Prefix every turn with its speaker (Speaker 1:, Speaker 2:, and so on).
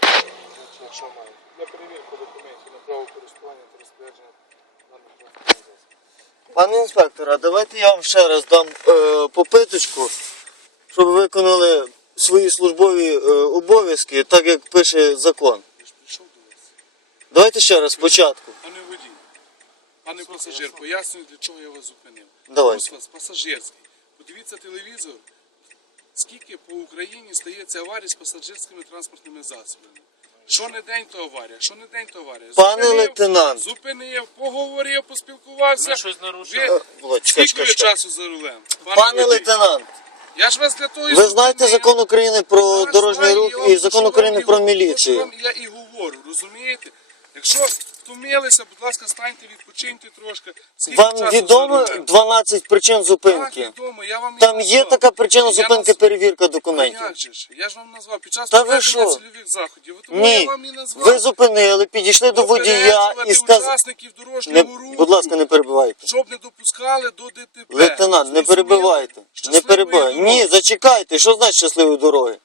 Speaker 1: Значить, якщо має. Для перевірки документів на право користування та розпорядження даних транспортних засобів.
Speaker 2: Пане інспектор, а давайте я вам ще раз дам е, попиточку, щоб ви виконали свої службові е, обов'язки, так як пише закон.
Speaker 1: Я ж прийшов до вас.
Speaker 2: Давайте ще раз спочатку.
Speaker 1: Пане водій, пане пасажир, пояснюю, для чого я вас зупинив.
Speaker 2: Давайте.
Speaker 1: Вас пасажирський. Подивіться телевізор, скільки по Україні стається аварій з пасажирськими транспортними засобами. Що не день, то аварія, що не день, то аварія.
Speaker 2: Пане
Speaker 1: Зупинив,
Speaker 2: лейтенант.
Speaker 1: Зупинив, поговорив, поспілкувався.
Speaker 3: Ми щось нарушили.
Speaker 1: Ви-
Speaker 2: Е,
Speaker 1: Скільки часу за рулем?
Speaker 2: Пане лейтенант,
Speaker 1: Я ж вас для того і
Speaker 2: ви знаєте
Speaker 1: зупинив.
Speaker 2: закон України про дорожній рух і закон України про міліцію.
Speaker 1: Я і говорю, розумієте? Якщо втомилися, будь ласка, станьте, відпочиньте трошки. Скільки
Speaker 2: Вам
Speaker 1: часу
Speaker 2: відомо
Speaker 1: за
Speaker 2: 12 причин
Speaker 1: Так,
Speaker 2: зупинки?
Speaker 1: відомо, я вам
Speaker 2: Там є
Speaker 1: назвав.
Speaker 2: така причина
Speaker 1: Я
Speaker 2: зупинки
Speaker 1: наз-
Speaker 2: перевірка документів.
Speaker 1: як же ж? Я ж вам назвав. Під час
Speaker 2: Та ви
Speaker 1: проведення
Speaker 2: що?
Speaker 1: цільових заходів. От Тому я
Speaker 2: Ні,
Speaker 1: вам і назвав.
Speaker 2: ви зупинили, підійшли до водія
Speaker 1: Попереджувати
Speaker 2: і сказали.
Speaker 1: учасників
Speaker 2: Не,
Speaker 1: дорожнього руху.
Speaker 2: будь ласка, не перебивайте.
Speaker 1: Щоб не допускали до ДТП.
Speaker 2: Лейтенант, не
Speaker 1: Зрозуміли?
Speaker 2: перебивайте. Не
Speaker 1: Щасливої
Speaker 2: перебивайте.
Speaker 1: дороги.
Speaker 2: Ні, зачекайте. Що значить щасливої дороги?